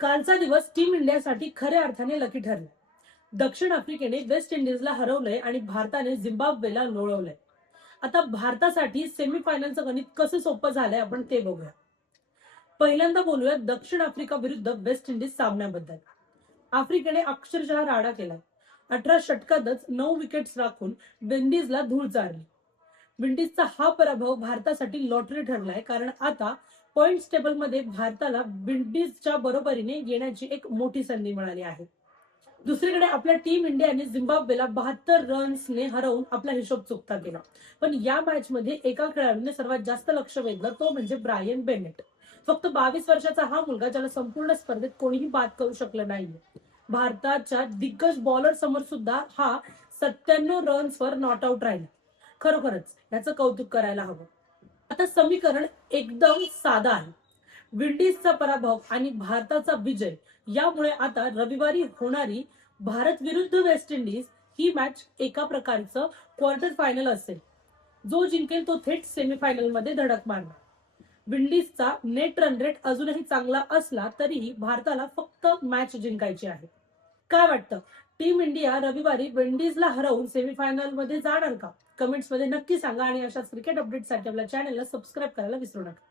कालचा दिवस टीम इंडियासाठी खऱ्या अर्थाने लकी ठरला. दक्षिण आफ्रिकेने वेस्ट इंडिजला हरवलंय आणि भारताने झिम्बाब्वेला लोळवलंय. आता भारतासाठी सेमीफायनलचं गणित कसं सोपं झालंय आपण ते बघूया. पहिल्यांदा बोलूया दक्षिण आफ्रिका विरुद्ध वेस्ट इंडिज सामन्याबद्दल. आफ्रिकेने अक्षरशः राडा केला. 18 षटकातच 9 विकेट्स राखून विंडीजला धूळ चारली. विंडीजचा हा पराभव भारतासाठी लॉटरी ठरलाय, कारण आता पॉइंट्स टेबलमध्ये भारताला विंडीजच्या बरोबरीने येण्याची एक मोठी संधी मिळाली आहे. दुसरीकडे आपल्या टीम इंडियाने झिम्बाब्वेला 72 रन्सने हरवून आपला हिशोब चुकता केला. पण या मॅच मध्ये एका खेळाडूने सर्वात जास्त लक्ष वेधलं, तो म्हणजे ब्रायन बेनेट. फक्त 22 वर्षाचा हा मुलगा, ज्याला संपूर्ण स्पर्धेत कोणीही बाद करू शकलं नाहीये. भारताच्या दिग्गज बॉलर समोर सुद्धा हा 97 रन्सवर नॉट आउट राहिला. खरोखरच याचं कौतुक करायला हवं. आता समीकरण एकदम साधा आहे. विंडीजचा पराभव आणि भारताचा विजय यामुळे आता रविवारी होणारी भारत विरुद्ध वेस्ट इंडिज ही मॅच एका प्रकारचं क्वार्टर फायनल असेल. जो जिंकेल तो थेट सेमीफायनल मध्ये धडक मारणार. विंडीजचा नेट रन रेट अजूनही चांगला असला तरीही भारताला फक्त मॅच जिंकायची आहे. काय वाटतं, टीम इंडिया रविवारी विंडीजला हरवून सेमीफायनल मध्ये जाणार का? कमेंट्स मध्ये नक्की सांगा आणि अशाच क्रिकेट अपडेटसाठी आपल्या चॅनलला सबस्क्राईब करायला विसरू नका.